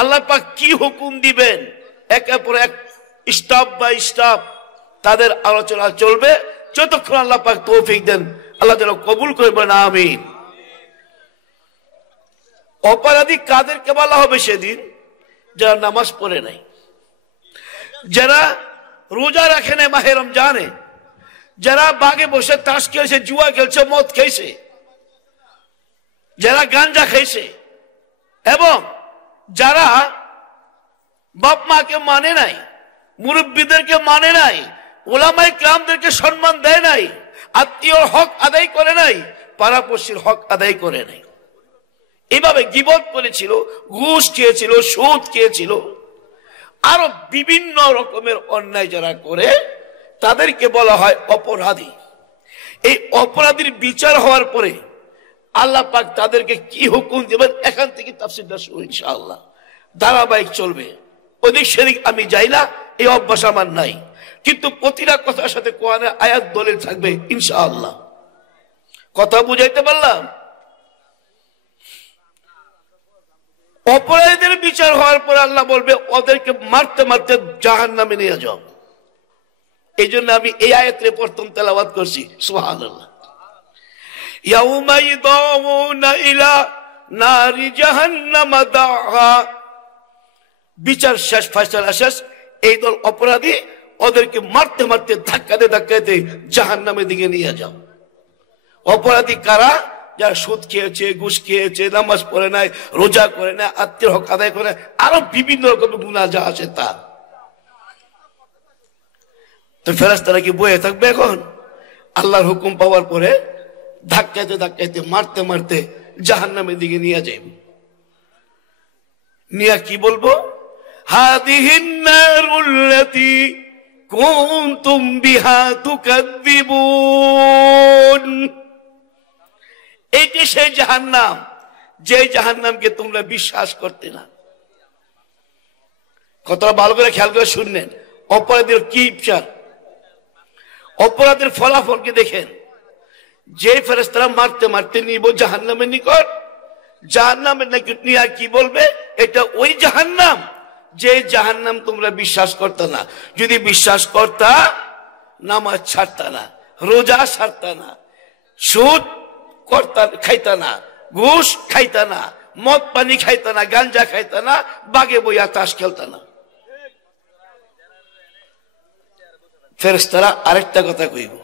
আল্লাহ পাক কি হুকুম দিবেন একের পর এক স্টপ বাই স্টপ তাদের আলোচনা চলবে যতক্ষণ আল্লাহ পাক তৌফিক দেন। আল্লাহ যেন কবুল করবেন, আমিন। অপরাধী কাদেরকে বলা হবে সেদিন? যারা নামাজ পড়ে নাই, যারা রোজা রাখে নাই মাহে রমজানে, যারা বাগে বসে তাস খেলছে, জুয়া খেলছে, মদ খেয়েছে, যারা গাঞ্জা খেয়েছে, এবং যারা বাপ মাকে মানে নাই, মুরব্বীদেরকে মানে নাই, ওলামায়ে কেরামদেরকে সম্মান দেয় নাই, আত্মীয়র হক আদায় করে নাই, পাড়াপড়শির হক আদায় করে নাই, এইভাবে গীবত করেছিল, ঘুষ খেয়েছিল, সুদ খেয়েছিল, আরো বিভিন্ন রকমের অন্যায় যারা করে তাদেরকে বলা হয় অপরাধী। এই অপরাধীর বিচার হওয়ার পরে আল্লাহ পাক তাদেরকে কি হুকুম দেবেন এখান থেকে তাফসীরটা শুরু ইনশাআল্লাহ ধারাবাহিক চলবে। ওদিক সেদিক আমি যাই না, এই অভ্যাস আমার নাই, কিন্তু প্রতিটা কথার সাথে কোরআনের আয়াত দলিল থাকবে ইনশাআল্লাহ। কথা বুঝাইতে পারলাম? অপরাধীদের বিচার হওয়ার পর আল্লাহ বলবে ওদেরকে মারতে মারতে জাহান্নামে নিয়ে যাও। এই জন্য আমি এই আয়াতে প্রথম তেলাওয়াত করছি সুবহানাল্লাহ। ইয়াউমা ইয়াদউনা ইলা নারি জাহান্নাম দাআ। বিচার শেষ, ফয়সালা শেষ। এই দল অপরাধী, ওদেরকে মারতে মারতে ধাক্কাতে ধাক্কাতে জাহান্নামের দিকে নিয়ে যাও। অপরাধী কারা? যারা সুদ খেয়েছে, ঘুষ খেয়েছে, নামাজ পড়ে নাই, রোজা করে নাই, আত্মীয় হক আদায় করে, আরো বিভিন্ন রকমের গুনাহ যা আছে তা। তো ফেরেশতারা কি বয়ে থাকবে এখন? আল্লাহর হুকুম পাওয়ার পরে ধাক্কাতে ধাক্কাতে মারতে মারতে জাহান্নামের দিকে নিয়ে যাইব। নিয়া কি বলবো? হাদিহিন নারুল্লাতী কুনতুম বিহা তুকাদ্দিবুন। এইটি সেই জাহান্নাম, যে জাহান্নামকে তোমরা বিশ্বাস করতে না। কথা ভালো করে খেয়াল করে শুনলেন। অপরাধীর কি বিচার, অপরাধের ফলাফল কি দেখেন। যে ফেরেশতারা মারতে মারতে নিব জাহান্নামের নিকট, জাহান্নামের নিকট নিয়ে কি বলবে? এটা ওই জাহান্নাম যে জাহান্নাম তোমরা বিশ্বাস করতে না। যদি বিশ্বাস করতা নামাজ ছাড়তা না, রোজা ছাড়তা না, সুদ খাইতা না, ঘুষ খাইতা না, মদ পানি খাইতা না, গাঞ্জা খাইতা না, বাগে বইয়া তাস খেলতা না। ফেরেশতারা আরেকটা কথা কইব,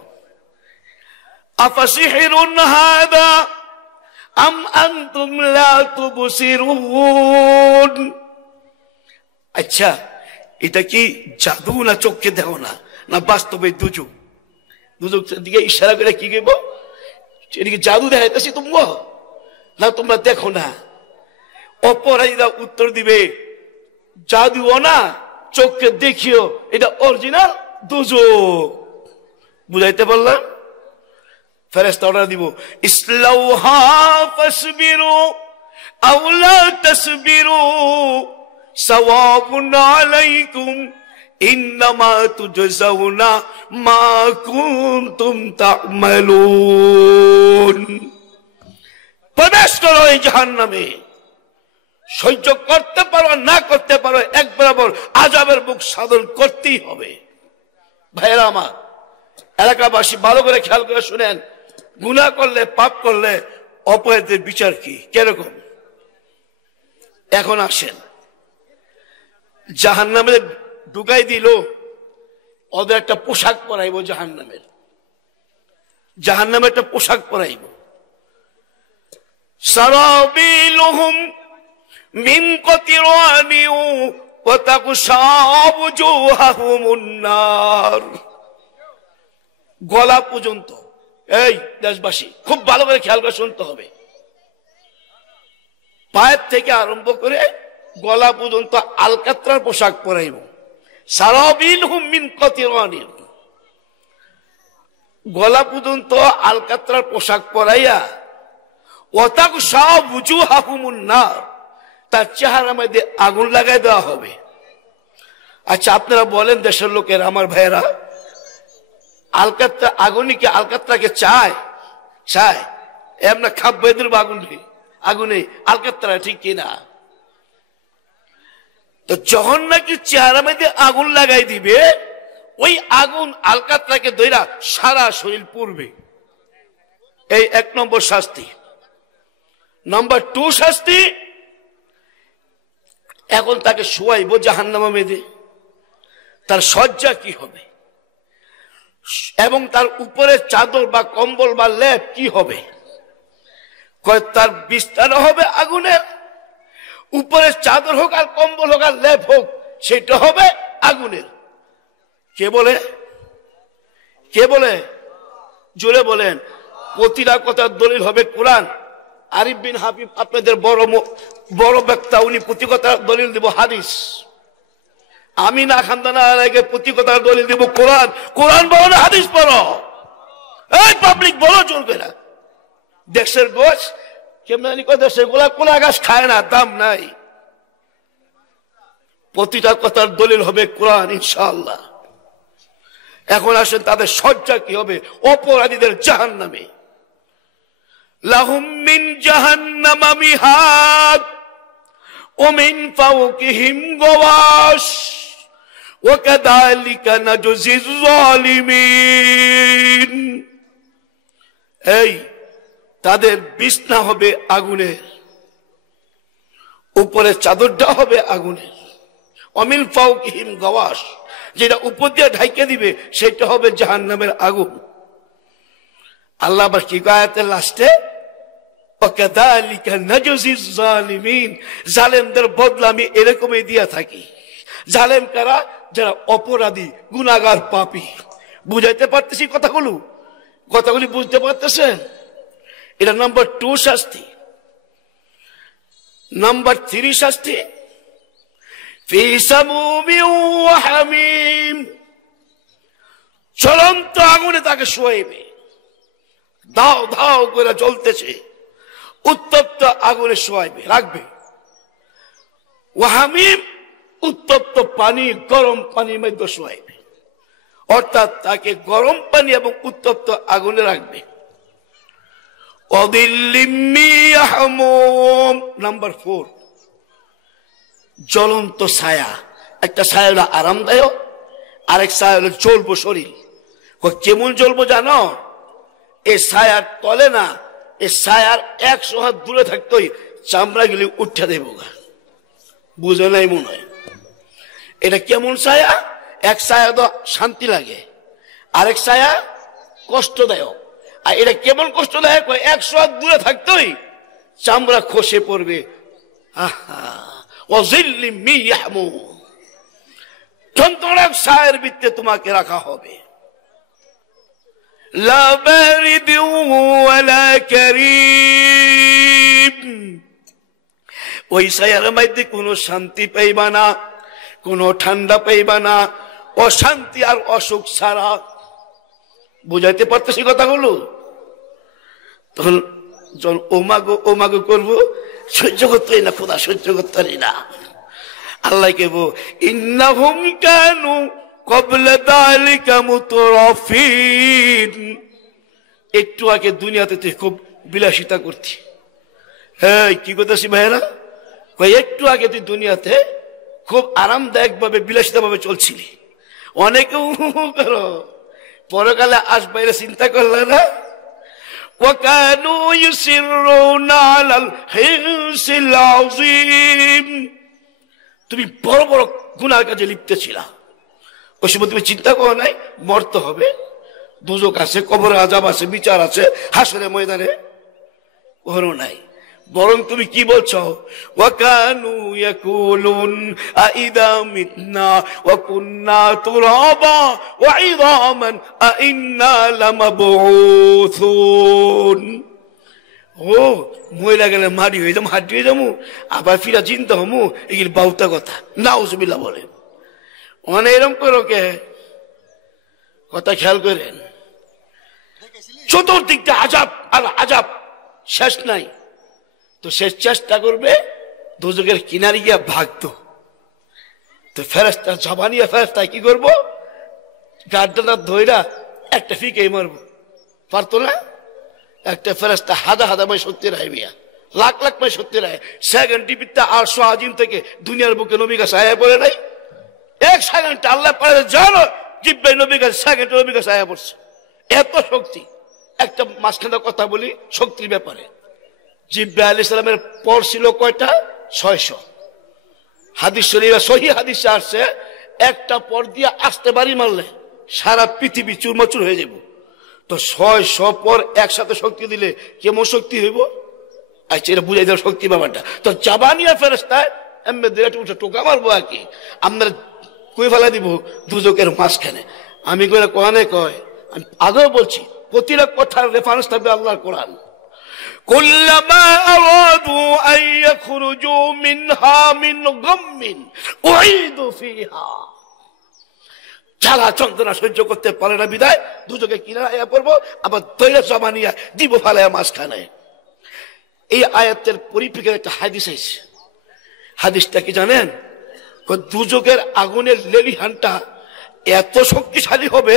আফাসিহরুন হাদা আম আনতুম লা তুবসিরুন। আচ্ছা, এটা কি জাদু না চোখে দেখো না, না বাস্তবে দুজক? দুজক দিকে ইশারা করে কি কইব? এদিকে জাদু দেখাইতেছি তোমরা, না তোমরা দেখো না? অপরাধীরা উত্তর দিবে জাদুও না, চোখকে দেখিও, এটা অরিজিনাল দুজক। বুঝাইতে পারলাম? ফেরেশতা অর্ডার দিব, ইসলাউহা ফাসবিরু আও লা তাসবিরু সাওয়াবুন আলাইকুম ইন্নামা তুজজাউনা মা কুনতুম তা'মালুন। প্রবেশ করো এই জাহান্নামে, সহ্য করতে পারো না করতে পারো, এক বরাবর আযাবের মুখ সাধন করতেই হবে। ভাইরা আমার, এলাকাবাসী ভালো করে খেয়াল করে শুনেন। গুনাহ করলে, পাপ করলে অপরাধের বিচার কি, কিরকম? এখন আসেন, জাহান্নামে ঢুকাই দিল, ওদের একটা পোশাক পরাইব, জাহান্নামে একটা পোশাক পরাইব। সারাবিলুহুম মিন কতিরানি ওয়া তাকশা ওয়াজুহাহুমুন নার। গলা পর্যন্ত, এই দেশবাসী খুব ভালো করে খেয়াল করে শুনতে হবে, পায়ের থেকে আরম্ভ করে গলা পর্যন্ত আলকাত্রার পোশাক পরাইব। সারাবিলহুম মিন কতিরানি, গলা পর্যন্ত আলকাত্রার পোশাক পরাইয়া ওয়া তাকশা ওয়াজুহাহুমুন নার, তার চেহারার মধ্যে আগুন লাগাই দেওয়া হবে। আচ্ছা আপনারা বলেন দেশের লোকের, আমার ভাইয়েরা, আলকাত্রা আগুনই কি আলকাত্রাকে চায়? এমন খাপ বেঁধে আগুনে আলকাত্রা, ঠিক কিনা? তো যখন নাকি চেহারা মধ্যে আগুন লাগাই দিবে, ওই আগুন আলকাতরাকে দইরা সারা শরীর পুড়বে। এই 1 নম্বর শাস্তি। নাম্বার 2 শাস্তি, এখন তাকে শোয়াইব জাহান্নামে মেঝে, তার সজ্জা কি হবে এবং তার উপরে চাদর বা কম্বল বা লেপ কি হবে? তার বিস্তার হবে আগুনের, উপরে চাদর হোক আর কম্বল হোক আর লেপ হোক সেটা হবে আগুনের। কে বলে? কে বলে? জোরে বলেন। প্রতিটা কথার দলিল হবে কোরআন। আরিফ বিন হাবিব আপনাদের বড় বক্তা, উনি প্রতি কথার দলিল দিব হাদিস। আমি না খানদানা আগে প্রতি কথার দলিল দিব কোরআন। কোরআন বলো না হাদিস বলো। এই পাবলিক বলো চলবে না। দেশের গোছ কেমনি কয়, দেশের গোলা কোলা গাছ খায় না, দাম নাই। প্রতিটা কথার দলিল হবে কোরআন ইনশাআল্লাহ। এখন আসেন তাদের সজ্জা কি হবে? অপরাধীদের জাহান্নামে। লাহুম মিন জাহান্নামা মিহাদ ওয়া মিন ফাওকিহিম গাওয়াশ ওয়া কাযালিকা নাজজিজ যালিমিন। এই তাদের বিছনা হবে আগুনের, উপরে চাদরটা হবে আগুনের। ওয়া মিন ফাওকিহিম গাওয়াশ, যেটা উপর দিয়ে ঢাইকে দিবে সেটা হবে জাহান্নামের আগুন। আল্লাহ আবার কি আয়াতের লাস্টে, ওয়াকাযালিকা নাজজিজ যালিমিন, জালেমদের বদলা আমি এরকমই দিয়া থাকি। জালেম কারা? যারা অপরাধী, গুনাহগার, পাপী। বুঝাইতে পারতেছি কথাগুলি বুঝতে পারতেছেন? এটা নাম্বার 2 শাস্তি। নাম্বার 3 শাস্তি, ফি সামুমিন ওয়া হামিম, জ্বলন্ত আগুনে তাকে শোয়াইবে, দাও দাও করে জ্বলতেছে, উত্তপ্ত আগুনে শোয়াইবে, রাখবে। ওয়া হামিম, উত্তপ্ত পানি, গরম পানির মধ্যে শোয়াইবে, অর্থাৎ তাকে গরম পানি এবং উত্তপ্ত আগুনে রাখবে। ওয়াদিল্লিম মিন ইয়াহমুম, নাম্বার 4, জ্বলন্ত ছায়া। একটা ছায়া হলো আরামদায়ক, আরেক ছায়া হলো জ্বলবো শরীর। কেমন জ্বলবো জানো? এই ছায়ার তলে না, এই ছায়ার 100 হাত দূরে থাকতোই চামড়া গুলি উঠে দেব। বুঝে নাই মনে হয়? এটা কেমন ছায়া? এক ছায়া তো শান্তি লাগে, আরেক ছায়া কষ্টদায়ক। আর এটা কেমন কষ্টদায়ক? 100 হাত দূরে থাকতোই চামড়া খসে পড়বে। ওয়াজিল্লিম মিন ইয়াহমুম, যন্ত্রণার ছায়ার ভিতরে তোমাকে রাখা হবে। লা বারিদিন ওয়ালা কারীম, ওই ছায়ার মধ্যে কোনো শান্তি পাইবা না, কোনো ঠান্ডা পাইবা না, অশান্তি আর অসুখ ছাড়া। বুঝাইতে পারতেছি কথাগুলো? তখন যখন ওমাগো করবো, সহ্য করতে না, খোদা সহ্য করতে না। আল্লাহ কেব, ইন্নাহুম কানু ক্বাবলা যালিকা মুতরাফিন, একটু আগে দুনিয়াতে তুই খুব বিলাসিতা করতি। হ্যাঁ, কি করতেছি ভাইরা? একটু আগে তুই দুনিয়াতে খুব আরামদায়ক ভাবে বিলাসিতা ভাবে চলছিলি। অনেকে করো, পরকালে আসবে এটা চিন্তা করলে না? وكانوا يصرون على الحرص العظيم, তুমি বড় বড় গুনার কাজে লিপ্ত ছিলা। ওই সময় তুমি চিন্তা করো নাই মরতে হবে, দুজক আছে, কবরে আযাব আছে, বিচার আছে, হাসরের ময়দানে। ওরও নাই, বরং তুমি কি বলছো? ওয়াকানু ইয়াকুলুন আইদা মিতনা ওয়া কুন্না তুরাবা ওয়া ইযামান আইন্না লামাবউসুন। ও মইরা গেলে মাটি হয়ে যাবো, হাড্ডি হয়ে যাবো, আবার ফিরা চিন্তা হমু, এগুলি বাউতা কথা। নাউজুবিল্লাহ বলেন। মানে এরকম করো কে? কথা খেয়াল করেন, চতুর্দিকটা আযাব আর আযাব, শেষ নাই। তো শেষ চেষ্টা করবে দোজখের কিনারে গিয়া ভাগতো। তো ফেরেশতা জবানিয়া ফেরেশতা কি করবো? গাড্ডাটা ধইরা একটা ফিকেই মারবো। পারতো না? একটা ফেরেশতা হাদা হাদা মাই সত্যি রাইবিয়া, লাখ লাখ মাইল শক্তি রায় সেকেন্ড টিভিতে 800 আজিম থেকে দুনিয়ার বুকে নবী কাছে আয়া পড়ে নাই। এক সেকেন্ড আল্লাহ পারে জানো জিব্রাইল নবী কাছে সেকেন্ড নবী কাছে আয়া পড়ছে, এত শক্তি। একটা মাঝখানে কথা বলি শক্তির ব্যাপারে। জিব্রাইল আলাইহিস সালামের পর ছিল কয়টা? 600। হাদিস শরীফে সহিহ হাদিসে আসছে একটা পর দিয়ে আসতে বাড়ি মারলে সারা পৃথিবী চুরমাচুর হয়ে যাব। তো 600 পর একসাথে শক্তি দিলে কেমন শক্তি হইব? আচ্ছা, এটা বুঝাই দেওয়ার শক্তি ব্যাপারটা। তো জাবানিয়া ফেরেশতায় এমনি দুইটা উঠে টোকা মারবো আর কি, আমরা কই ফেলা দিব দুজকের মাঝখানে। আমি কই কোরআনে কয়, আমি আগেও বলছি প্রতিটা কথার রেফারেন্স থাকবে আল্লাহর কোরআন। কুল্লামা আরাদু আন ইয়াখরুজু মিনহা মিন গাম্মিন উইদু ফিহা, জ্বালা যন্ত্রণা সহ্য করতে পারে না বিদায় দুজকে কিনারা আয়া পড়বো, আবার দইরা জামানিয়া দিব ফালায়া মাঝখানে। এই আয়াতের পরিপ্রেক্ষিতে একটা হাদিস আছে। হাদিসটা কি জানেন? দুজকের আগুনের লেলিহানটা এত শক্তিশালী হবে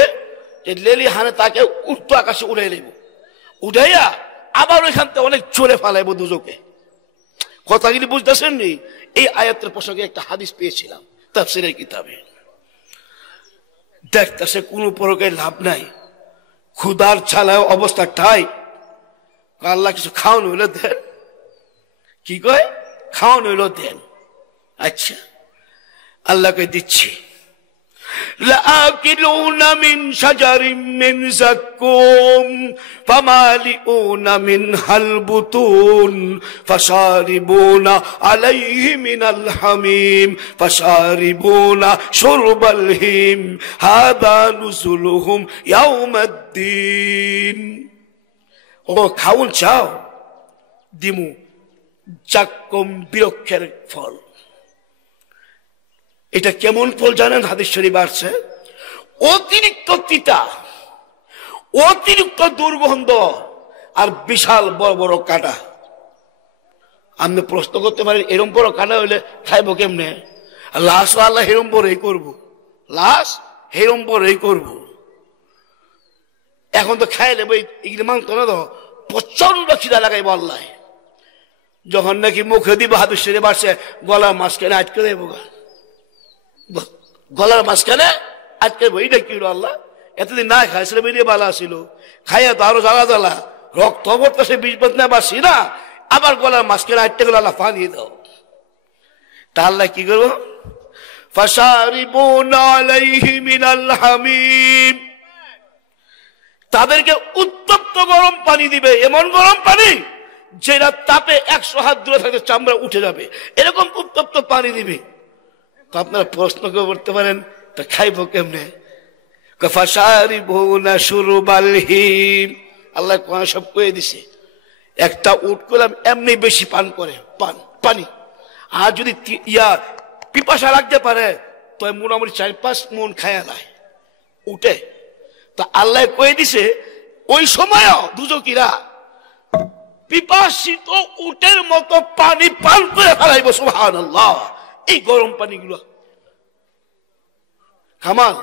যে লেলিহানে তাকে উঠতো আকাশে উড়াই নেব, উঠাইয়া আবার ওইখান থেকে অনেক জোরে ফালাইব দুজকে। কথা কিন্তু বুঝতেছেন নি? এই আয়াতের প্রসঙ্গে একটা হাদিস পেয়েছিলাম তাফসীরের কিতাবে। দেখতেছে কোনো প্রকার লাভ নাই, ক্ষুধার ছালায় অবস্থা ঠাই। আল্লাহ কিছু খাওয়ানো হইলো দেন। কি কয়? খাওয়ানো হইলো দেন। আচ্ছা, আল্লাহকে দিচ্ছি। লাআকিলুনা মিন শাজারিন মিন যাক্কুম ফামালিউনা মিনহাল বুতুন ফাশারিবুনা আলাইহি মিনাল হামিম ফাশারিবুনা শুরবাল হিম হাদা নুজুলুহুম ইয়াউমাদ্দিন। ও খাউন চাও দিমু যাক্কুম বৃক্ষের ফল। এটা কেমন ফল জানেন? হাদিস শরীফে আসছে অতিরিক্ত তিতা, অতিরিক্ত দুর্গন্ধ আর বিশাল বড় বড় কাঁটা। আপনি প্রশ্ন করতে পারেন এরম বড় কাঁটা হইলে খাইবো কেমনে? লাশ আল্লাহ হেরম বড়ই করবো, লাশ হেরম বড়ই করবো। এখন তো খাইলে বই এগুলি মানতো না, তো প্রচন্ড খিদা লাগাইবো আল্লাহ। যখন নাকি মুখে দিব হাদিস শরীফে আসছে গলার মাঝখানে আটকে দেবো, গলার মাঝখানে আটকে দেবো। এইটা কি আল্লাহ? এতদিন না খাইছিল বেরিয়ে বালা ছিল, খাইয়া তো আরো জ্বালা জ্বালা রক্ত পড়তেছে, 20 বছর বাসি না, আবার গলার মাঝখানে আটকে গেল। আল্লাহ পানি দাও। তা আল্লাহ কি করবো? ফাশারিবুনা আলাইহি মিনাল হামিম, তাদেরকে উত্তপ্ত গরম পানি দিবে, এমন গরম পানি যেটা তাপে 100 হাত দূরে থাকতে চামড়া উঠে যাবে, এরকম উত্তপ্ত পানি দিবে। তো আপনারা প্রশ্ন করতে পারেন তা খাইবো কেমনে? ফাশারিবুনা শুরবাল হিম, আল্লাহ কোন সব কয়ে দিছে। একটা উট করলাম এমনি বেশি পান করে পানি, আর যদি পিপাসা লাগতে পারে তো মোটামুটি 4-5 মন খায়া নাই উঠে। তা আল্লাহ কয়ে দিছে ওই সময় দুজকিরা পিপাসিত উটের মতো পানি পান করে ফেলাইব। সুবহানাল্লাহ। এই গরম পানিগুলো। কামাল,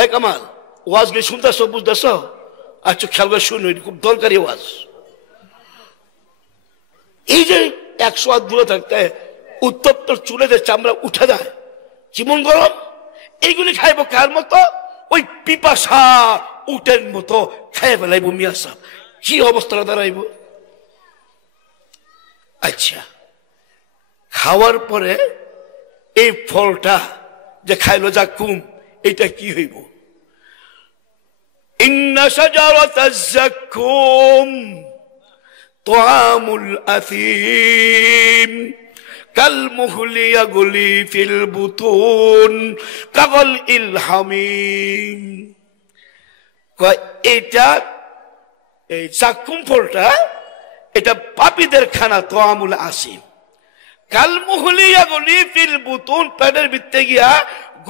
এই কামাল, ওয়াজ গুলি শুনতেছ, বুঝতেছ? আচ্ছা, খেয়াল করে শুনো, খুব দরকারি ওয়াজ। এই যে 100 হাত দূরে থাকতে উত্তপ্ত চুলে যে চামড়া উঠে যায়, যেমন গরম, এইগুলি খাইব কার মতো? ওই পিপাসা উটের মতো খাইয়ে ফেলাইব। মিয়া সাহেব, কি অবস্থাটা দাঁড়াইব? আচ্ছা, খাওয়ার পরে এই ফলটা যে খাইলো যাক্কুম, এটা কি হইব? ইন্না শাজারাতাজ যাক্কুম তাআমুল আথিম কাল মুহলি ইয়াগলি ফিল বুতুন কাগল ইল হামিম। এটা এই যাক্কুম ফলটা এটা পাপীদের খানা। তাআমুল আসিম কাল মুহলি ইয়াগলি ফিল বুতুন, পেটের ভিতরে গিয়া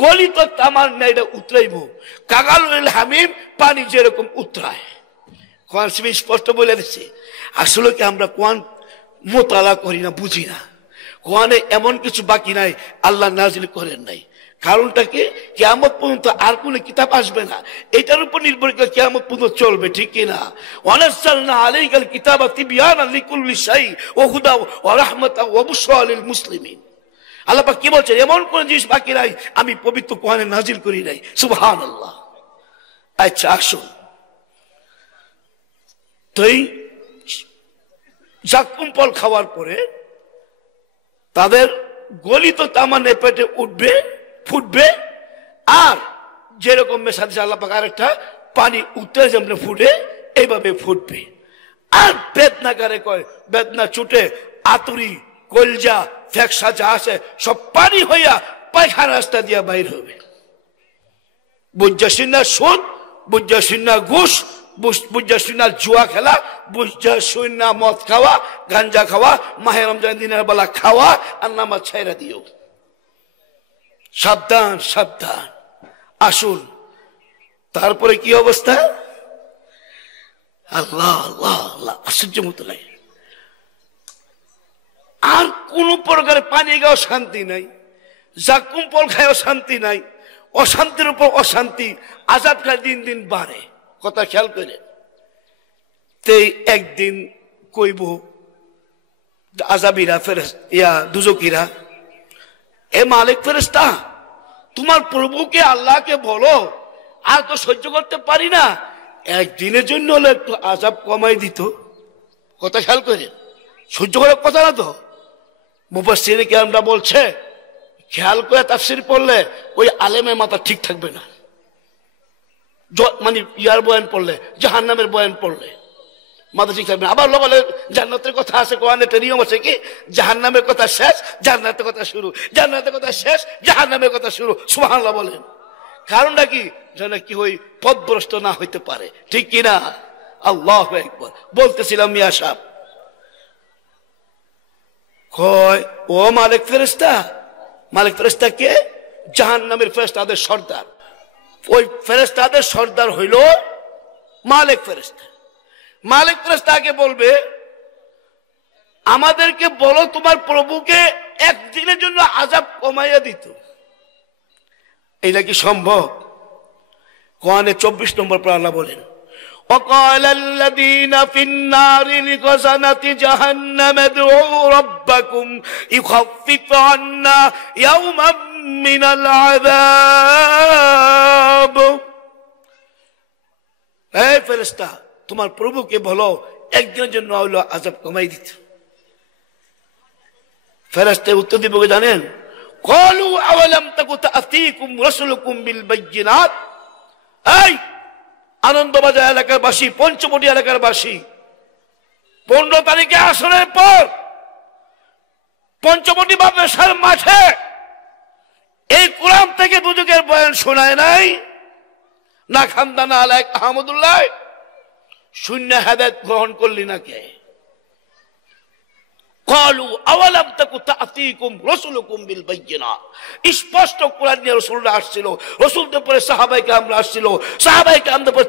গলিত তামার না, এটা উতরাইব। কাগাল ইল হামিম, পানি যেরকম উতরায়। কোরআন স্পষ্ট বলে দিচ্ছে। আসলে কি আমরা কোরআন মোতালা করি না, বুঝি না। কোরআনে এমন কিছু বাকি নাই আল্লাহ নাজিল করেন নাই। কারণটা কি? কিয়ামত পর্যন্ত আর কোন কিতাব আসবে না, এটার উপর নির্ভর করে কিয়ামত পর্যন্ত চলবে, ঠিক কিনা? ওয়ানাজ্জালনা আলাইকাল কিতাবা তিবয়ানান লিকুল্লি শাই ওয়া হুদা ওয়া রাহমাতান ওয়া বুশরা লিল মুসলিমিন। আল্লাহ পাক কি বলছেন? এমন কোন জিনিস বাকি নাই আমি পবিত্র কোরআনে নাজিল করি নাই। সুবহানাল্লাহ। আচ্ছা আসুন, তো এই জাক্কুম ফল খাওয়ার পরে তাদের গলিত তামানে পেটে উঠবে, ফুটবে, আর যেরকম মেশাদিস আল্লাহ পাক আরেকটা পানি উত্তরে যেমন ফুটে এইভাবে ফুটবে। আর বেদনা কারে কয়, বেদনা ছুটে আতুরি কলজা ফ্যাকসা যা আছে সব পানি হইয়া পায়খানা রাস্তা দিয়া বাইর হবে। বুঝা শুনা সুদ, বুঝা শুনা ঘুষ, বুঝা শুনা জুয়া খেলা, বুঝা শুনা মদ খাওয়া, গাঞ্জা খাওয়া, মাহে রমজান দিনের বেলা খাওয়া আর নামাজ ছাইরা দিও। সাবধান সাবধান। আসুন, তারপরে কি অবস্থা? আল্লাহ আল্লাহ আল্লাহ, আশ্চর্য মতো লাগে। আর কোন প্রকারে পানি গাও শান্তি নাই, জাক্কুম ফল খায়ও শান্তি নাই, অশান্তির উপর অশান্তি, আজাব খায় দিন দিন বাড়ে। কথা খেয়াল করে। তে একদিন কইব আজাবিরা ফেরেশতা দুজকিরা, এ মালিক ফেরেশতা, তোমার প্রভুকে আল্লাহকে বলো, আর তো সহ্য করতে পারি না, একদিনের জন্য হলে একটু আজাব কমাই দিত। কথা খেয়াল করে, সহ্য করার কথা না তো। মুফাসসির কিরামরা বলছে, খেয়াল করে তাফসীর পড়লে ওই আলেমের মাথা ঠিক থাকবে না, মানে ইয়ার বয়ান পড়লে, জাহান্নামের বয়ান পড়লে মাথা ঠিক থাকবে না। আবার লগলে জান্নাতের কথা আছে, কোরআনে একটা নিয়ম আছে কি, জাহান্নামের কথা শেষ, জান্নাতের কথা শুরু, জান্নাতের কথা শেষ, জাহান্নামের কথা শুরু। সুবহানাল্লাহ বলেন। কারণটা কি? যেন কি হই পথভ্রষ্ট না হইতে পারে, ঠিক কিনা? আল্লাহু আকবার। বলতেছিলাম মিয়া সাহেব কয়, ও মালিক ফেরেশতা, মালিক ফেরেশতা কে? জাহান্নামের ফেরেশতাদের সর্দার। ওই ফেরেশতাদের সর্দার হইল মালিক ফেরেশতা। মালিক ফেরেশতাকে বলবে, আমাদেরকে বলো তোমার প্রভুকে একদিনের জন্য আযাব কমাইয়া দিত। এটা কি সম্ভব? কোরআনে 24 নম্বর পর আল্লাহ বলেন, وقال الذين في النار لخزنة جهنم ادعوا ربكم يخفف عنا يوما من العذاب। হে ফেরেশতা, তোমার প্রভুকে বলো একদিনের জন্য হলো আযাব কমাই দিত। ফেরেশতা উত্তর দিবে কি জানেন? ক্বালু আওয়ালাম তাকু তা'তিকুম রাসূলুকুম বিল বায়্যিনাত। এই আনন্দবাজার এলাকার বাসী, পঞ্চবটি এলাকার বাসী, 15 তারিখে আসরের পর পঞ্চবটি মাদ্রাসার মাঠে এই কোরআন থেকে দুজকের বয়ান শোনায় নাই না? খানদানা আলাইক আহমদুল্লাহ শূন্য হেদায়েত গ্রহণ করলি না কে? ক্বালু আওয়ালাম তাকু তা'তিকুম রাসূলুকুম বিল বায়্যিনাত। স্পষ্ট কোরআন নিয়ে রাসূলরা আসছিল, রাসূলদের পরে সাহাবায়ে কেরামরা আসছিল, সাহাবায়ে কেরামদের পরে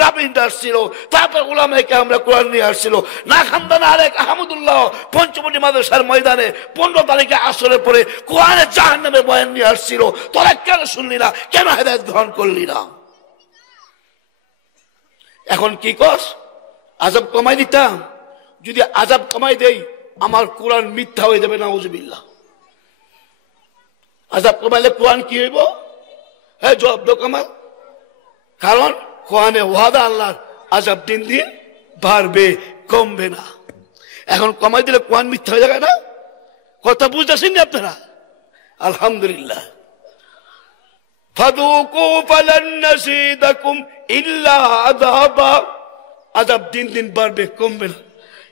তাবিঈনরা আসছিল, তারপর উলামায়ে কেরামরা কোরআন নিয়ে আসছিল। না খানদানা আলাইক আহমদুল্লাহ পঞ্চবটি মাদ্রাসার ময়দানে 15 তারিখে আসরের পরে কোরআনের জাহান্নামের বয়ান নিয়ে আসছিল। তোরা কেন শুনলি না? কেন হেদায়েত গ্রহণ করলি না? এখন কি কস? আযাব কমাই দিতাম। যদি আযাব কমাই দেই আমার কোরআন মিথ্যা হয়ে যাবে, নাউজুবিল্লাহ। আযাব কমাইলে কোরআন কি হইব? হ্যাঁ, জবাব দাও কামাল। কারণ কোরআনে ওয়াদা আল্লাহর, আযাব দিন দিন বাড়বে, কমবে না। এখন কমাই দিলে কোরআন মিথ্যা হয়ে যাবে না? কথা বুঝতেছেন না আপনারা? আলহামদুলিল্লাহ। ফাদুকু ফালান নাসিদাকুম ইল্লা আযাবা। আযাব দিন দিন বাড়বে, কমবে না।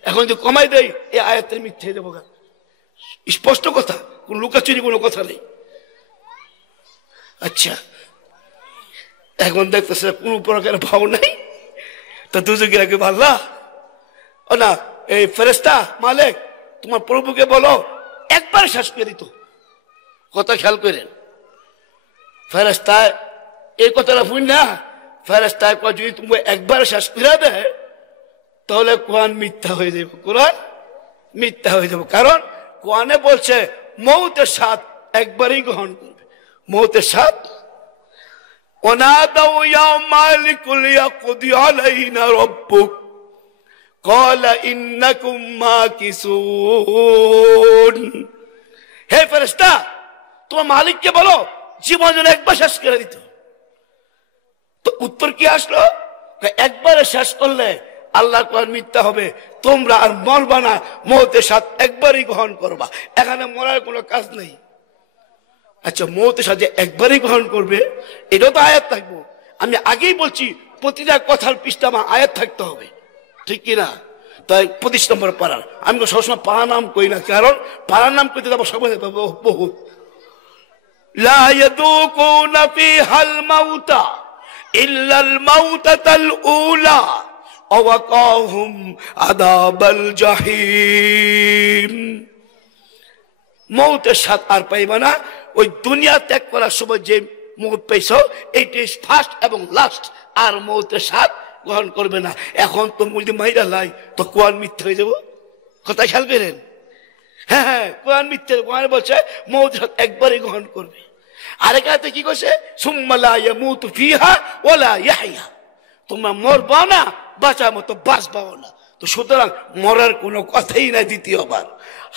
এখন যদি কমাই দেয় এই আয়াতের মিথ্যে দেবো, স্পষ্ট কথা, কোন লুকাচুরি কোনো কথা নেই। আচ্ছা, এখন দেখতেছে কোন প্রকার ভাব নাই, তা দুজকে আগে ভাল্লা ও না, এই ফেরেশতা মালিক তোমার প্রভুকে বলো একবার শেষ করে দিত। কথা খেয়াল করেন, ফেরেশতা এই কথাটা ভুল না। ফেরেশতা যদি তুমি একবার শেষ করে দেয় তাহলে কোরআন মিথ্যা হয়ে যাবে, কোরআন মিথ্যা হয়ে যাবে। কারণ কোরআনে বলছে মৌতের স্বাদ একবারই গ্রহণ করবে, মৌতের সাথ ওনাদাউ ইয়া মালিকুল ইয়াকদি আলাইনা রাব্বুক ক্বালা ইন্নাকুম মাকিসুন। হে ফেরেশতা, তোমার মালিককে বলো জীবন যেন একবার শেষ করে দিত। তো উত্তর কি আসলো? একবারে শেষ করলে আল্লাহর কোরআন মিথ্যা হবে, তোমরা আর মরবা না, মৌতের সাথ একবারই গ্রহণ করবা। এখানে মরার কোনো কাজ নেই। আচ্ছা, মৌতের সাথে একবারই গ্রহণ করবে, এটাও তো আয়াত থাকবো। আমি আগেই বলছি প্রতিটা কথার পৃষ্ঠা আমার আয়াত থাকতে হবে, ঠিক কিনা? তাই 25 নম্বর পাড়ার আমি সবসময় পাড়া নাম করি না, কারণ পাড়ার নাম করতে যাবো সবাই বহুত। লা ইয়াদুকুনা ফিহাল মাউতা ইল্লাল মাউতাতাল উলা ওয়াকাহুম আযাবাল জাহিম। মৌতের স্বাদ আর পাইবা না। ওই দুনিয়া ত্যাগ করার সময় যে মৌত পাইছো, এইটাই ফার্স্ট এবং লাস্ট, আর মৌতের স্বাদ গ্রহণ করবে না। এখন তো মুলদি মাইরা লাই তো কোরআন মিথ্যা হয়ে যাবো, কথা খেয়াল করেন। হ্যাঁ হ্যাঁ, কোরআন মিথ্যা। কোরআন বলছে মৌতের স্বাদ একবারই গ্রহণ করবে। আরেক আয়াতে কি কইছে? সুম্মা লা ইয়ামুতু ফিহা ওয়ালা ইয়াহইয়া। তোমরা মরবা না, বাঁচার মতো বাঁচবাও না। তো সুতরাং মরার কোনো কথাই নাই দ্বিতীয়বার।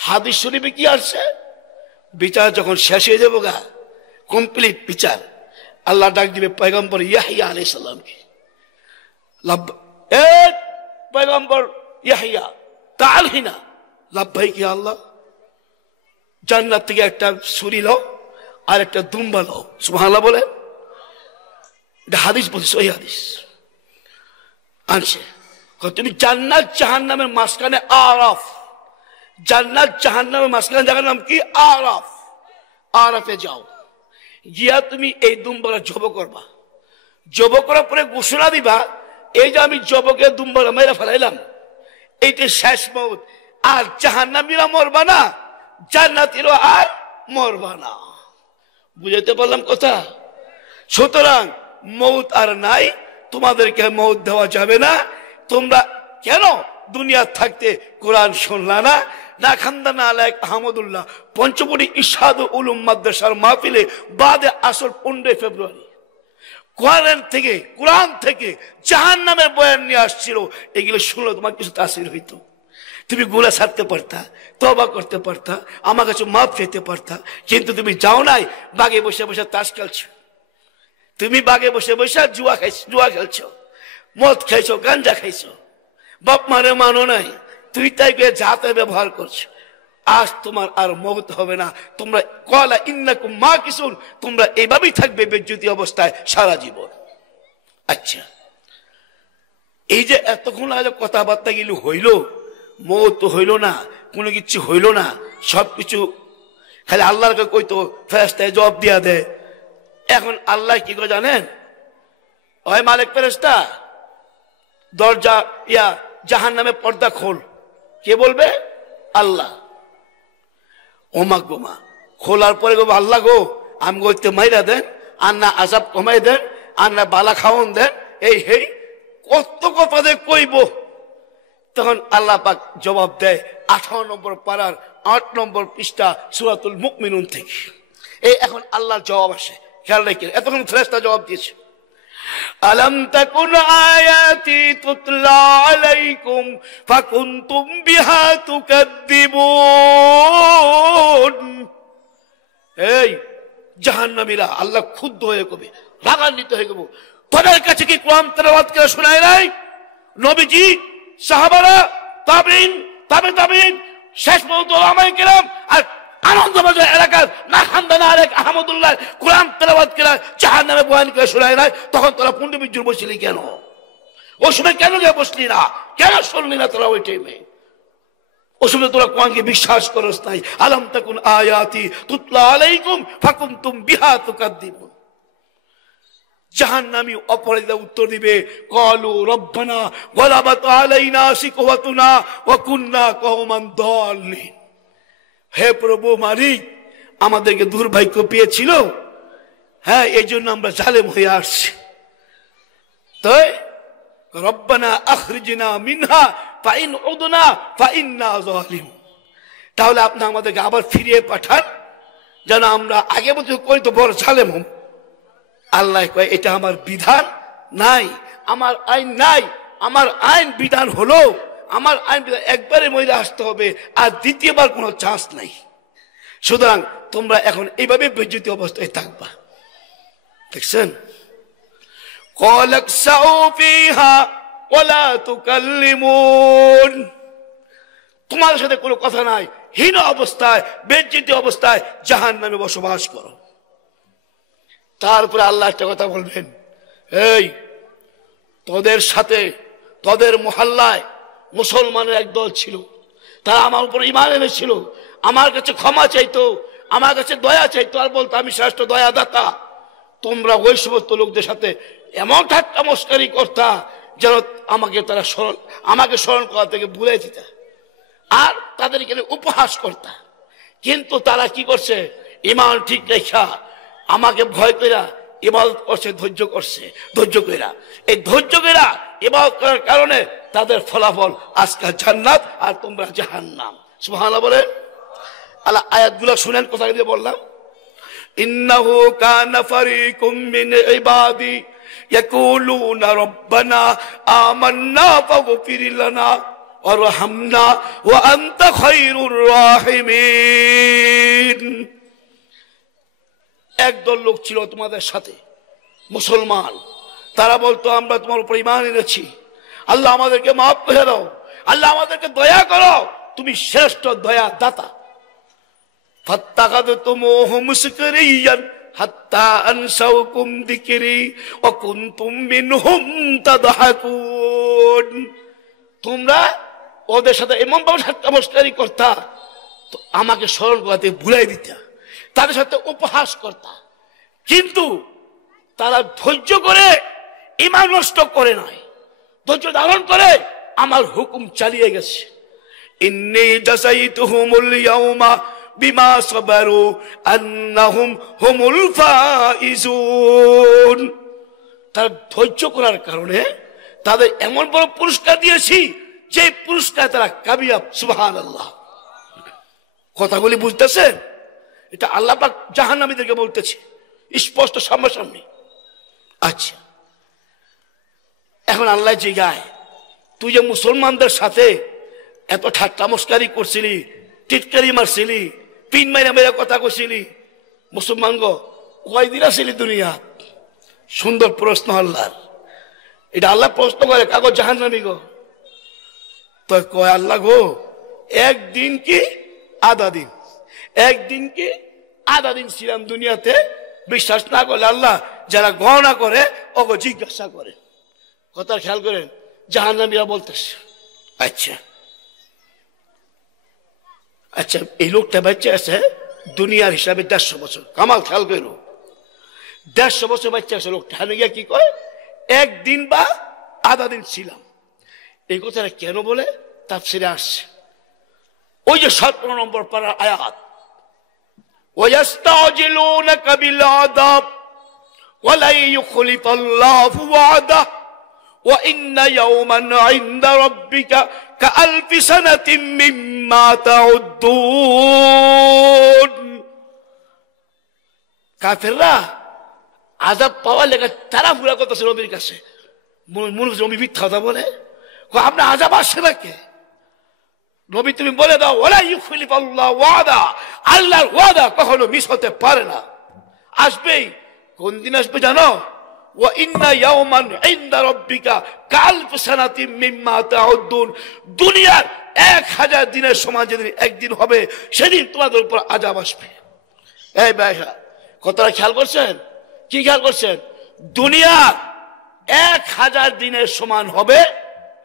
হাদিস শরীফে কি আসছে? বিচার যখন শেষ হয়ে যাবো গা, কমপ্লিট বিচার, আল্লাহ ডাক দিবে পয়গম্বর ইয়াহইয়া আলাইহিস সালামকে। পয়গম্বর ইয়াহইয়া তাআল হিনা। লাব্বাইক ইয়া আল্লাহ। জান্নাত থেকে একটা ছুরি লও আর একটা দুম্বা লও, সুবহানাল্লাহ বলে। এটা হাদিস বলছে, ওই হাদিস আনছে। তুমি জান্নাত জাহান্নামের মাঝখানে আরাফ, জান্নাত জাহান্নামের মাঝখানে জায়গার নাম কি? আরাফ। আরাফে যাও, গিয়া তুমি এই দুম্বারা জব করবা। জব করার পরে ঘোষণা দিবা, এই যে আমি জবকে দুম্বারা মেরে ফেলাইলাম, এইটা শেষ মৌত। আর জাহান্নামীরা মরবা না, জান্নাতীরা আর মরবা না। বুঝাইতে পারলাম কথা? সুতরাং মৌত আর নাই, তোমাদেরকে মৌত দেওয়া যাবে না। তোমরা কেন দুনিয়া থাকতে কোরআন শুনলা না? না খান্দানা আলাইক আহমদুল্লাহ পঞ্চমণি ইরশাদ উলুম মাদ্রাসার মাহফিলে বাদে আসর 15 ফেব্রুয়ারি কোরআন থেকে জাহান্নামের বয়ান নিয়ে আসছিল। এগুলো শুনলে তোমার কিছু তাসির হইতো, তুমি গুনাহ ছাড়তে পারতা, তওবা করতে পারতা, আমার কাছে মাফ পেতে পারতা। কিন্তু তুমি যাও নাই, বাগে বসে বসে তাস খেলছো। তুমি বাগে বসে বসে জুয়া খেলছো, মদ খাইছো, গাঞ্জা খাইছো, বাপ মারে মানো নাই, তুই তাই যাতে ব্যবহার করছো। আজ তোমার আর মওত হবে না। তোমরা ক্বালা ইন্নাকুম মাকিসুন, তোমরা এইভাবেই থাকবে বেজ্জতি অবস্থায় সারা জীবন। আচ্ছা, এই যে এতক্ষণ আগে কথাবার্তা গুলো হইল, মওত হইল না, কোনো কিছু হইল না, সবকিছু খালি আল্লাহর কইতো, ফেরেশতায় জবাব দিয়া দেয়। এখন আল্লাহ কি করে জানেন? ওই মালিক ফেরেশতা, দরজা জাহান্নামে পর্দা খোল। কে বলবে? আল্লাহ। ওমা গোমা খোলার পরে গো, আল্লাহ গো আমি গইতে মাইরা দেন, আর না আযাব কমাই দেন, আর না বালা খাওয়ান দেন, এই হেই কত কথা যে কইব। তখন আল্লাহ পাক জবাব দেয় 18 নম্বর পারার 8 নম্বর পৃষ্ঠা সূরাতুল মুমিনুন থেকে। এই এখন আল্লাহর জবাব আসে, খেয়াল রাখেন। এতক্ষণ ফেরেশতা জবাব দিয়েছে, আলাম তাকুন আয়াতি তুতলা আলাইকুম ফাকুনতুম বিহা তুকাদ্দিবুন। এই জাহান্নামীরা, আল্লাহ ক্ষুব্ধ হয়ে কবে, রাগান্বিত হয়ে কবে, তোদের কাছে কি কোরআন তেলাওয়াত করে শোনায় নাই? নবীজি, সাহাবারা, তাবেঈন, তাবে তাবেঈন, শেষ পর্যন্ত ওলামায়ে কেরাম আর আনন্দবাজার এলাকার না খান্দানা আলেক আহমদুল্লাহ কোরআন তেলাওয়াত করে জাহান্নামে বয়ান করে শোনায় নাই। তখন তোরা পুন্ডবিজুর বসলি কেন? ওই সময় কেন গিয়ে বসলি না? কেন শুনলি না তোরা ওই টাইমে? ওই সময় তোরা কোরআনকে বিশ্বাস করস নাই। আলাম তাকুন আয়াতি তুতলা আলাইকুম ফাকুনতুম বিহা তুকাদ্দিবুন। জাহান্নামী অপরাধীরা উত্তর দিবে, ক্বালু রব্বানা গালাবাত আলাইনা শিকওয়াতুনা ওয়া কুননা কওমান দাল্লিন। হে প্রভু মালিক, আমাদেরকে দুর্ভাগ্য পেয়েছিল, হ্যাঁ এই জন্য আমরা জালেম হয়ে আসছি। তাই রব্বানা আখরিজনা মিনহা ফাইন উদনা ফাইন্না যালিমুন। তাহলে আপনি আমাদেরকে আবার ফিরিয়ে পাঠান, যেন আমরা আগে বলতে করি তো বড় জালেম। আল্লাহ কয় এটা আমার বিধান নাই, আমার আইন নাই। আমার আইন বিধান হলো, আমার আইন বিধান একবারে মহিলা আসতে হবে, আর দ্বিতীয়বার কোনো চান্স নাই। সুতরাং তোমরা এখন এইভাবে বেজ্জতি অবস্থায় থাকবা। দেখছেন, তোমাদের সাথে কোনো কথা নাই, হীন অবস্থায় বেজ্জতি অবস্থায় জাহান্নামে বসবাস করো। তারপরে আল্লাহ একটা কথা বলবেন, এই তোদের সাথে তোদের মহল্লায় মুসলমানের একদল ছিল, তারা আমার উপর ঈমান এনেছিল, আমার কাছে ক্ষমা চাইতো, আমার কাছে দয়া চাইতো, আর বলতো আমি শ্রেষ্ঠ দয়াদাতা। তোমরা ওই সমস্ত লোকদের সাথে এমন ঠাট্টা মস্করি করতা যেন আমাকে স্মরণ করা থেকে ভুলে দিতা, আর তাদেরকে উপহাস করতা। কিন্তু তারা কি করছে, ঈমান ঠিক রেখা আমাকে ভয় কইরা ইবাদত করছে, ধৈর্য কইরা। এই ধৈর্য কইরা ইবাদত করার কারণে তাদের ফলাফল আজকে জান্নাত, আর তোমরা জাহান্নাম। সুবহানাল্লাহ বলে। আল্লাহ আয়াতগুলো শুনেন, কোথায় দিয়ে বললাম, ইন্নাহু কানা ফারিকুম মিন ইবাদি ইয়াকুলুনা রব্বানা আমান্না ফাগফির লানা ওয়ারহামনা ওয়া আনতা খায়রুর রাহিমিন। একদল লোক ছিল তোমাদের সাথে মুসলমান, তারা বলতো আমরা তোমার উপর ঈমান এনেছি, আল্লাহ আমাদেরকে মাফ করে দাও, আল্লাহ আমাদেরকে দয়া করো, তুমি শ্রেষ্ঠ দয়া দাতা। ফাত্তাখাযতুমুহুম সুকরিয়ান হাত্তা আনসাউকুম যিকরি ওয়া কুনতুম মিনহুম তাদহাকুন। তোমরা ওদের সাথে এমন ভাবে ঠাট্টা মস্করি করতা, তো আমাকে স্মরণ করাতে ভুলাই দিতা, তাদের সাথে উপহাস করতা। কিন্তু তারা ধৈর্য করে ঈমান নষ্ট করে নাই, ধৈর্য ধারণ করে আমার হুকুম চালিয়ে গেছে। ইন্নী জাযাইতুহুমুল ইয়াওমা বিমা সাবারু আন্নাহুম হুমুল ফাইজুন। তারা ধৈর্য করার কারণে তাদের এমন বড় পুরস্কার দিয়েছি যে পুরস্কার তারা কামিয়াব। সুবহানাল্লাহ। কথাগুলি বুঝতেছেন? এটা আল্লাহ পাক জাহান্নামীদেরকে বলতেছে স্পষ্ট সামনাসামনি। আচ্ছা, এখন আল্লাহ জিগায়, তুই যে মুসলমানদের সাথে এত ঠাট্টা মস্কারি করছিলি, টিটকারি মারছিলি, পিন মাইরা মেরা কথা কইছিলি, মুসলমান গো কয়দিন আসিলি দুনিয়া? সুন্দর প্রশ্ন আল্লাহর। এটা আল্লাহ প্রশ্ন করে, কাগজ জাহান্নামী গো। তো কয় আল্লাহ গো, একদিন কি আধা দিন, একদিন কি আধা দিন ছিলাম দুনিয়াতে। বিশ্বাস না করলে আল্লাহ যারা গণনা করে ওকে জিজ্ঞাসা করে। কথা খেয়াল করেন, জাহান্নামীরা বলতেছে। আচ্ছা আচ্ছা, এই লোকটা বাচ্চা আছে দুনিয়ার হিসাবে 150 বছর। কামাল খেয়াল করো, 150 বছর বাচ্চা আছে লোকটা। গিয়া কি কয়, একদিন বা আধা দিন ছিলাম। এই কথাটা কেন বলে তাফসীরে আসছে, ওই যে 17 নম্বর পারার আয়াত, ওয়াস্তাজিলুনাকা বিল আযাব ওয়ালা ইউখলিফাল্লাহু ওয়া'দাহু ওয়া ইন্না ইয়াওমান 'ইনদা রাব্বিকা কাআলফি সানাতিন মিম্মা তাউদ্দুন। কাফেররা আযাব পাওয়ার লেগে তারা পুরা করতেছে নবীর কাছে। মনে হচ্ছে নবী মিথ্যা কথা বলে, আপনার আযাব আসছে নাকি? নবী তুমি বলে দাও, ওয়ালা ইউখলিফাল্লাহু ওয়া'দা, আল্লাহর ওয়াদা কখনো মিস হতে পারে না, আসবেই। কোন দিন আসবে জানো? ওয়া ইন্না ইয়াওমান 'ইনদা রাব্বিকা কাআলফি সানাতিন মিম্মা তাউদ্দুন। দুনিয়ার 1000 দিনের সমান যেদিন একদিন হবে, সেদিন তোমাদের উপর আযাব আসবে। এই ভাইরা, কথাটা খেয়াল করছেন? কি খেয়াল করছেন? দুনিয়া 1000 দিনের সমান হবে,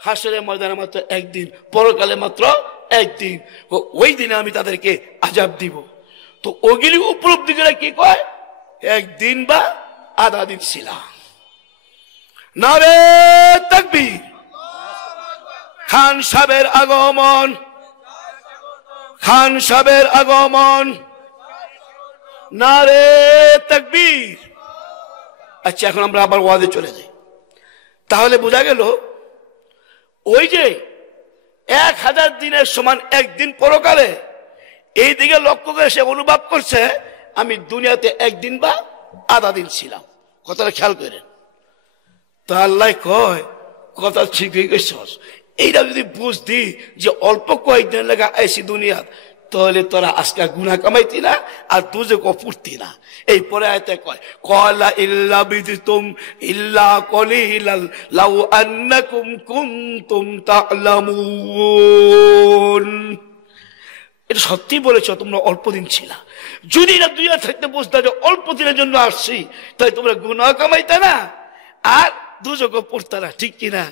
হাসরের ময়দানে মাত্র একদিন, পরকালে মাত্র একদিন। ওই দিনে আমি তাদেরকে আযাব দিব। তো ওগুলি উপলব্ধি করে কি কয়, একদিন বা আধা দিন ছিলাম। নারে তাকবীর। খান সাহেবের আগমন, খান সাহেবের আগমন, নারে তাকবীর। আচ্ছা, এখন আমরা আবার ওয়াদে চলে যাই। তাহলে বোঝা গেল ওই যে 1000 দিনের সমান একদিন পরকালে, এই দিকে লক্ষ্য করে সে অনুভব করছে আমি দুনিয়াতে একদিন বা আধা দিন ছিলাম। কথাটা খেয়াল করেন। তা আল্লাহ কয় কথা ঠিক হয়ে গেছে। এইটা যদি বুঝতি যে অল্প কয়েকদিন লাগা আইসি দুনিয়াত, তাহলে তোরা আজকে গুনাহ কামাইতি না আর তুজে পড়তি না। এই পরে আয়তে কয় কলা ইল্লা বিদিতুম ইল্লা কলিলাল লাউ আন্নাকুম কুনতুম তা'লামুন। এটা সত্যি বলেছ, তোমরা অল্প দিন ছিলা। যদি না দুনিয়া থাকতে বুঝতে যে অল্প দিনের জন্য আসছি, তাই তোমরা গুনাহ কামাইতে না আর দুজক পড়তে না, ঠিক কিনা?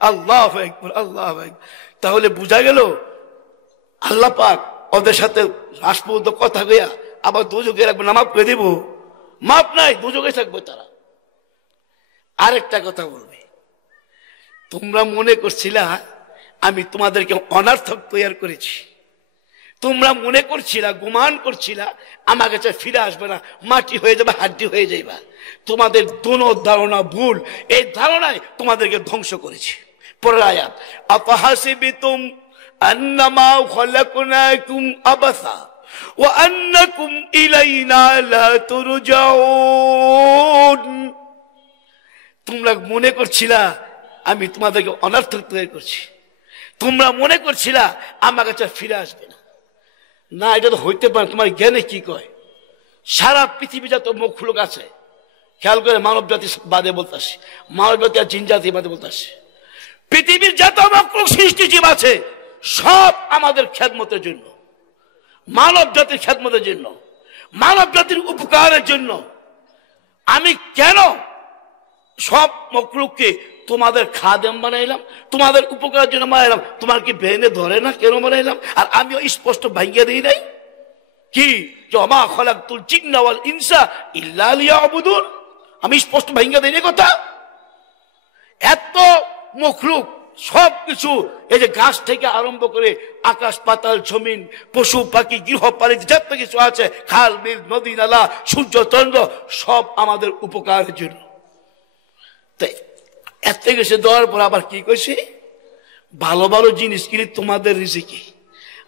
আল্লাহু আকবার, আল্লাহু আকবার। তাহলে বোঝা গেল আল্লাহ পাক ওদের সাথে লাশ পর্যন্ত কথা গিয়া আবার দুজকে রাখবো না, মাফ করে দিব? মাফ নাই, দুজকে থাকবে তারা। আরেকটা কথা বলবে, তোমরা মনে করছিলা আমি তোমাদেরকে অনার্থক তৈরি করেছি। তোমরা মনে করছিলা, গুমান করছিলা আমার কাছে ফিরে আসবে না, মাটি হয়ে যাবে, হাড্ডি হয়ে যাইবা। তোমাদের দোনো ধারণা ভুল। এই ধারণায় তোমাদেরকে ধ্বংস করেছে। পরের আয়াত, আফাহাসিবিতুম আন্নামা খালাকনাকুম আবাসা ওয়া আন্নাকুম ইলাইনা লা তুরজাউন। তোমরা মনে করছিলা আমি তোমাদেরকে অনার্থক তৈরি করছি। তোমরা মনে করছিলা আমার কাছে ফিরে আসবে না। না, এটা তো হইতে পারে। তোমার জ্ঞানে কি কয়? সারা পৃথিবী যত মখলুক আছে, খেয়াল করে, মানব জাতি বাদে বলতেছে, মানব জাতি আর জিন জাতি বাদে বলতেছে, পৃথিবীর যত মখলুক সৃষ্টি জীব আছে সব আমাদের খেদমতের জন্য, মানব জাতির খেদমতের জন্য, মানব জাতির উপকারের জন্য। আমি কেন সব মখলুককে তোমাদের খাদেম বানাইলাম, তোমাদের উপকারের জন্য বানাইলাম? তোমার কি ব্রেনে ধরে না কেন বানাইলাম? আর আমিও স্পষ্ট ভাঙ্গিয়ে দিই নাই কি যে ওমা খালাকতুল জিন্না ওয়াল ইনসা ইল্লা লিয়াবুদুন। আমি স্পষ্ট ভাঙ্গিয়ে দিই কথা। এত মখলুক সবকিছু, এই যে গাছ থেকে আরম্ভ করে আকাশ পাতাল জমিন, পশু পাখি, গৃহপালিত যত কিছু আছে, খাল বিল নদী নালা সূর্য চন্দ্র, সব আমাদের উপকারের জন্য। তাই এত কিছু দেওয়ার পর আবার কি কইছে? ভালো ভালো জিনিস কিনে তোমাদের রিজিকে,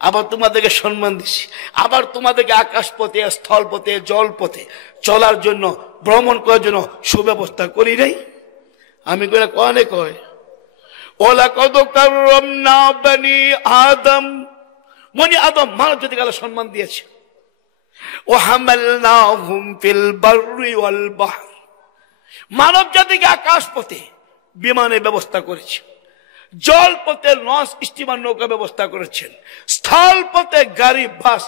আবার তোমাদেরকে সম্মান দিছি, আবার তোমাদেরকে আকাশ পথে, স্থল পথে, জল পথে চলার জন্য, ভ্রমণ করার জন্য সুব্যবস্থা করি নাই? আমি কইলা কনে কয় ওয়ালাকাদ কাররামনা বনি আদম, বনি আদম মানব জাতিকে আল্লাহ সম্মান দিয়েছে। ওয়া হামালনাহুম ফিল বাররি ওয়াল বাহর, মানব জাতিকে আকাশ পথে বিমানের ব্যবস্থা করেছে, জল পথে লঞ্চ স্টিমার নৌকা ব্যবস্থা করেছেন, স্থল পথে গাড়ি বাস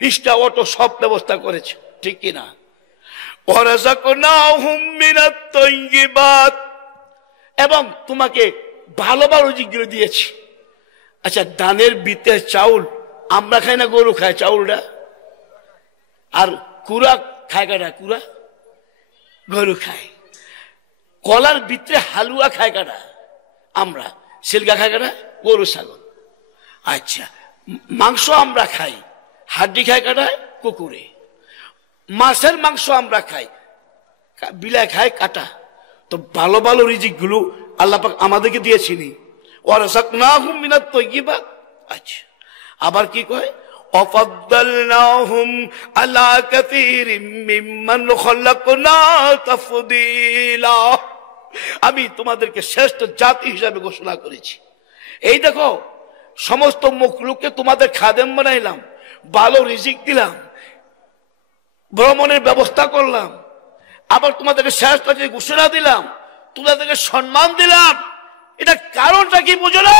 রিক্সা অটো সব ব্যবস্থা করেছে, ঠিক কিনা? ওয়ারাযাকনাহুম মিনাত তাইয়্যিবাত, এবং তোমাকে ভালো ভালো জিনিসগুলো দিয়েছি। আচ্ছা, ধানের বিতের চাউল আমরা খাই না, গরু খায় চাউলটা? আর কুড়া খায় কাটা? কুড়া গরু খায়। কলার ভিতরে হালুয়া খায় কাটা? আমরা। সিলকা খায় কাটা? গরু ছাগল। আচ্ছা, মাংস আমরা খাই, হাড্ডি খায় কাটা? কুকুরে। মাছের মাংস আমরা খাই, বিলাই খায় কাটা। তো ভালো ভালো রিজিক গুলো আল্লাহ পাক আমাদেরকে দিয়েছিনি। ওয়ারাযাকনাহুম মিনাত তাইয়্যিবাত। আচ্ছা, আবার কি কয়? ওয়াফাদ্দালনাহুম আলা কাসীরিম মিম্মান খালাকনা তাফদীলা, আমি তোমাদেরকে শ্রেষ্ঠ জাতি হিসাবে ঘোষণা করেছি। এই দেখো, সমস্ত মখলুককে তোমাদের খাদেম বানাইলাম, ভালো রিজিক দিলাম, ভ্রমণের ব্যবস্থা করলাম, আবার তোমাদেরকে শ্রেষ্ঠ জাতি ঘোষণা দিলাম, তোমাদেরকে সম্মান দিলাম। এটা কারণটা কি বুঝো না?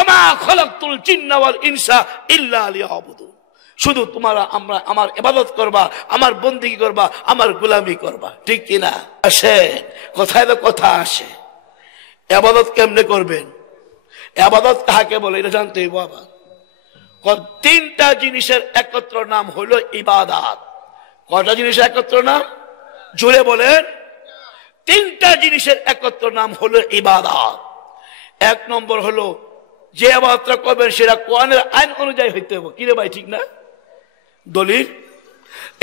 ওমা খালাকতুল জিন্না ওয়াল ইনসা ইল্লা লিয়াবুদুন। শুধু তোমরা আমরা আমার ইবাদত করবা, আমার বন্দেগী করবা, আমার গোলামি করবা, ঠিক কিনা? আসে কথায় তো কথা আসে, ইবাদত কেমনে করবেন, ইবাদত কাকে বলে এটা জানতে হইব। আবার তিনটা জিনিসের একত্র নাম হলো ইবাদত। কয়টা জিনিসের একত্র নাম? জোরে বলেন। তিনটা জিনিসের একত্র নাম হলো ইবাদত। এক নম্বর হলো যে ইবাদতটা করবেন সেটা কোরআনের আইন অনুযায়ী হইতে হবে। কি রে ভাই, ঠিক না? দলিল,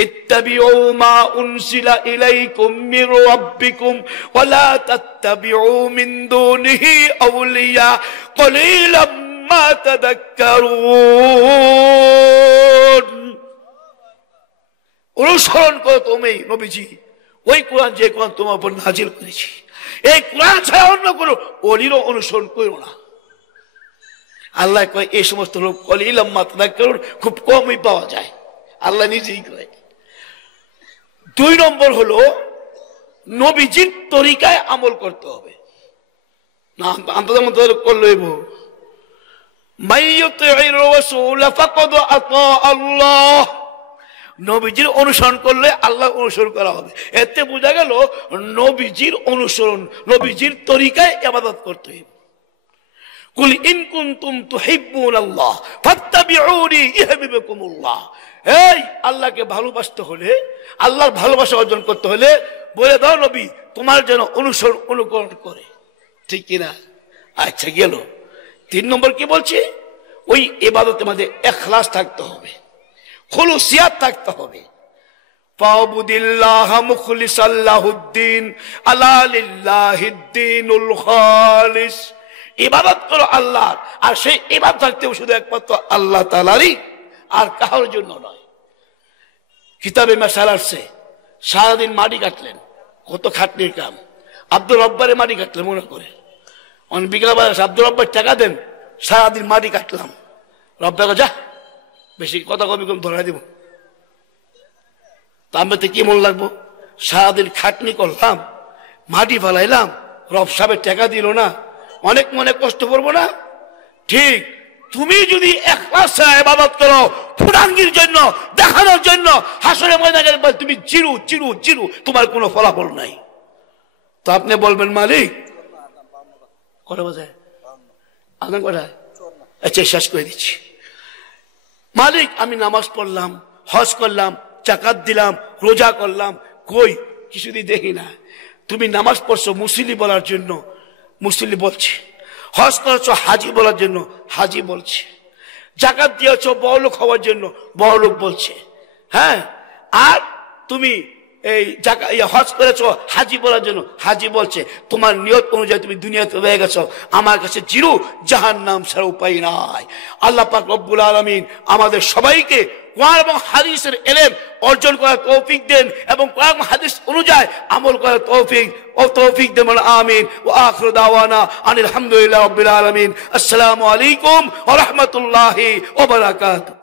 ইত্তাবিউ মা উনসিলা ইলাইকুম মির রাব্বিকুম ওয়া লা তাত্তাবিউ মিন দুনিহি আউলিয়া কলিলাম মা তাযাক্কারুন। অনুসরণ করো তুমি নবীজি ওই কোরআন যে কোরআন তোমার উপর নাজিল করেছি। এই কোরআন ছাড়া অন্য কোনো ওলিরও অনুসরণ করো না। আল্লাহ কয় এই সমস্ত লোক কলিলাম মা তাযাক্কারুন, খুব কমই পাওয়া যায়, আল্লাহ নিজেই কয়। 2 নম্বর হলো নবীজির তরিকায় আমল করতে হবে না, আন্তর্জাতিক করলে নবীজির অনুসরণ করলে আল্লাহ অনুসরণ করা হবে। এতে বোঝা গেল নবীজির অনুসরণ, নবীজির তরিকায় ইবাদত করতে হবে। কুল ইন কুনতুম তুহিব্বুনাল্লাহ ফাত্তাবিউনি ইউহিব্বুকুমুল্লাহ। এই আল্লাহকে ভালোবাসতে হলে, আল্লাহর ভালোবাসা অর্জন করতে হলে বলে দাও নবী তোমার যেন অনুকরণ করে, ঠিক কিনা? আচ্ছা গেল। 3 নম্বর কি বলছে? ওই ইবাদতের মধ্যে ইখলাস থাকতে হবে, খুলুসিয়াত থাকতে হবে। ফাবুদিল্লাহ মুখলিসাল লাহুদ্দিন আলা লিল্লাহিদ্দিনুল খালিস। ইবাদত করো আল্লাহর, আর সেই ইবাদত থাকতে শুধু একমাত্র আল্লাহ তাআলারই, আর কারোর জন্য নয়। কিতাবে মাসাল আসছে সারাদিন মাটি কাটলেন, কত খাটনির কাম। আব্দুর রব্বারে মাটি কাটলেন মনে করে, অনেক বিকেলবেলা আব্দুর রব্বার টাকা দেন, সারাদিন মাটি কাটলাম। রব্বাকে যা বেশি কথা কবি কম ধরা দিব, তার কি মন লাগবো? সারাদিন খাটনি করলাম, মাটি ফেলাইলাম, রব সাহেবের টাকা দিল না, অনেক মনে কষ্ট করবো না? ঠিক তুমি যদি ইখলাসে ইবাদত করো ফুটাঙ্গির জন্য, দেখানোর জন্য, হাসরের ময়দানে তুমি জিরু জিরু জিরু, তোমার কোনো ফলাফল নাই। তো আপনি বলবেন মালিক কটা বাজে? আদান কটায়? আচ্ছা শেষ করে দিচ্ছি। মালিক আমি নামাজ পড়লাম, হজ করলাম, জাকাত দিলাম, রোজা করলাম, কই কিছুদিন দেখি না। তুমি নামাজ পড়ছো মুসল্লি বলার জন্য, মুসল্লি বলছে। হজ করেছো হাজি বলার জন্য, হাজি বলছে। জাকাত দিয়েছো বড়লোক হওয়ার জন্য, বড়লোক বলছে। হ্যাঁ, আর তুমি এই হজ করেছো হাজি বলার জন্য, হাজি বলছে। তোমার নিয়ত অনুযায়ী তুমি দুনিয়াতে রয়ে গেছো, আমার কাছে জিরু জাহান্নাম ছাড়া উপায় নাই। আল্লাহ পাক রব্বুল আলামিন আমাদের সবাইকে কোরআন এবং হাদিসের ইলম অর্জন করার তৌফিক দেন, এবং কোরআন এবং হাদিস অনুযায়ী আমল করার তৌফিক দেন। আমিন। ওয়া আখিরু দাওয়ানা আনিল হামদুলিল্লাহি রাব্বিল আলামিন। আসসালামু আলাইকুম ওয়া রাহমাতুল্লাহি ওয়া বারাকাতুহু।